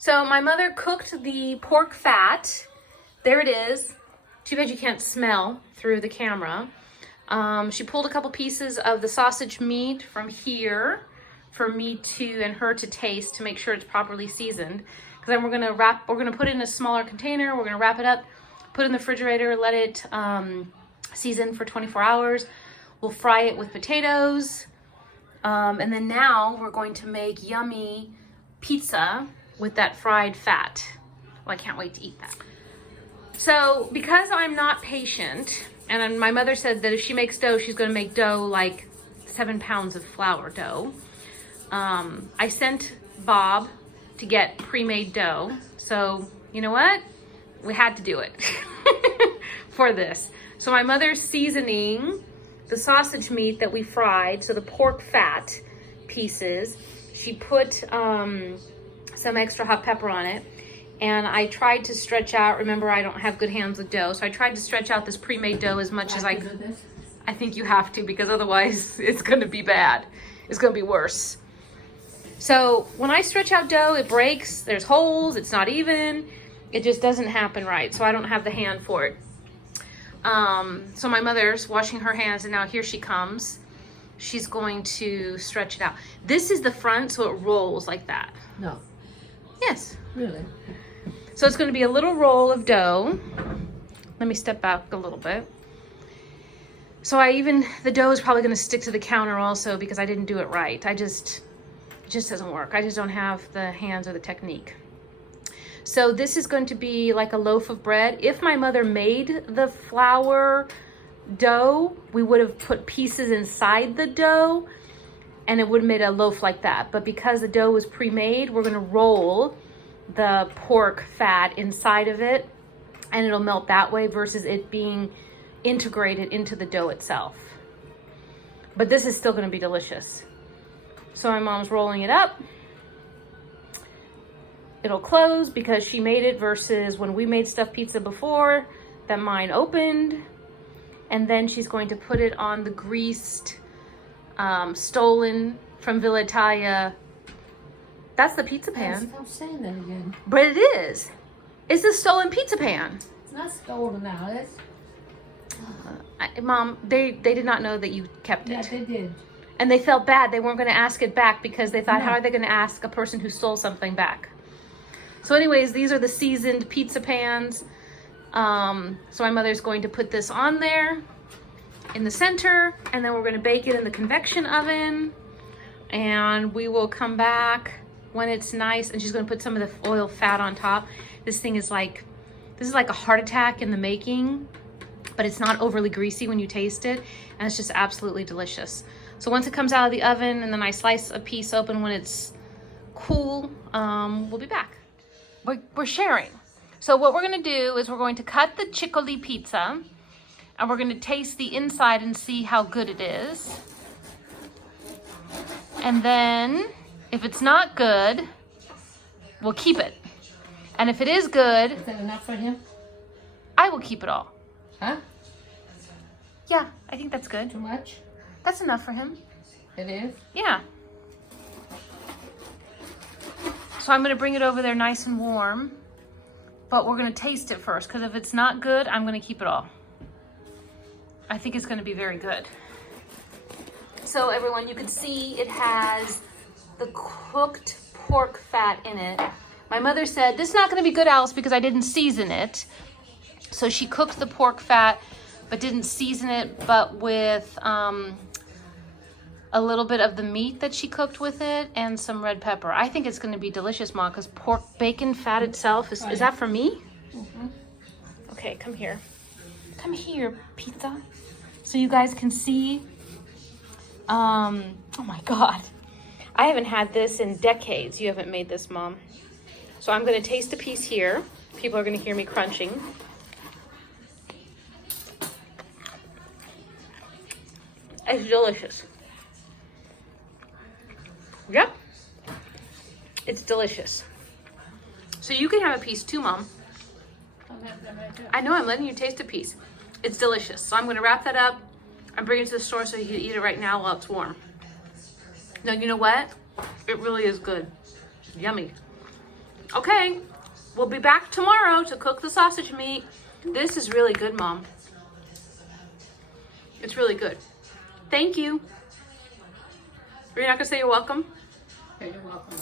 So my mother cooked the pork fat. There it is. Too bad you can't smell through the camera. She pulled a couple pieces of the sausage meat from here for me to and her to taste to make sure it's properly seasoned. Because then we're gonna put it in a smaller container. We're gonna wrap it up, put it in the refrigerator, let it season for 24 hours. We'll fry it with potatoes. And then now we're going to make yummy pizza with that fried fat. Well, I can't wait to eat that. So because I'm not patient, and my mother said that if she makes dough, she's gonna make dough like 7 pounds of flour dough. I sent Bob to get pre-made dough. So you know what? We had to do it for this. So my mother's seasoning the sausage meat that we fried, so the pork fat pieces. She put some extra hot pepper on it. And I tried to stretch out, remember I don't have good hands with dough, so I tried to stretch out this pre-made dough as much as I could. I think you have to, because otherwise it's gonna be bad. It's gonna be worse. So when I stretch out dough, it breaks, there's holes, it's not even, it just doesn't happen right, so I don't have the hand for it. So my mother's washing her hands, and now here she comes. She's going to stretch it out. This is the front, so it rolls like that. No. Yes. Really? So it's going to be a little roll of dough. Let me step back a little bit. So the dough is probably going to stick to the counter also because I didn't do it right. It just doesn't work. I just don't have the hands or the technique. So this is going to be like a loaf of bread. If my mother made the flour dough, we would have put pieces inside the dough and it would have made a loaf like that. But because the dough was pre-made, we're going to roll the pork fat inside of it and it'll melt that way versus it being integrated into the dough itself. But this is still going to be delicious. So my mom's rolling it up. It'll close because she made it versus when we made stuffed pizza before that mine opened. And then she's going to put it on the greased, stolen from Villa Italia. That's the pizza pan. Stop saying that again. But it is. It's the stolen pizza pan. It's not stolen now. It's... Mom, they did not know that you kept it. Yeah, they did. And they felt bad. They weren't going to ask it back because they thought, how are they going to ask a person who stole something back? So anyways, these are the seasoned pizza pans. So my mother's going to put this on there in the center, and then we're going to bake it in the convection oven. And we will come back when it's nice, and she's going to put some of the oil fat on top. This is like a heart attack in the making, but it's not overly greasy when you taste it, and it's just absolutely delicious. So once it comes out of the oven, and then I slice a piece open when it's cool, we'll be back. We're sharing. So what we're going to do is we're going to cut the ciccioli pizza, and we're going to taste the inside and see how good it is. And then if it's not good, we'll keep it. And if it is good, Is that enough for him? I will keep it all. Huh? Yeah, I think that's good. Too much? That's enough for him. It is? Yeah. So I'm going to bring it over there nice and warm, but we're going to taste it first, because if it's not good, I'm going to keep it all. I think it's going to be very good. So everyone, you can see it has the cooked pork fat in it. My mother said, this is not going to be good, Alice, because I didn't season it. So she cooked the pork fat, but didn't season it, but with a little bit of the meat that she cooked with it and some red pepper. I think it's going to be delicious, Mom, because pork bacon fat itself is that for me? Mm-hmm. Okay, come here. Come here, pizza. So you guys can see. Oh my God. I haven't had this in decades. You haven't made this, Mom. So I'm going to taste a piece here. People are going to hear me crunching. It's delicious. Yep. It's delicious. So you can have a piece too, Mom. I know, I'm letting you taste a piece. It's delicious. So I'm going to wrap that up and bring it to the store so you can eat it right now while it's warm. Now, you know what? It really is good. Yummy. Okay, we'll be back tomorrow to cook the sausage meat. This is really good, Mom. It's really good. Thank you. Are you not gonna say you're welcome? Okay, you're welcome.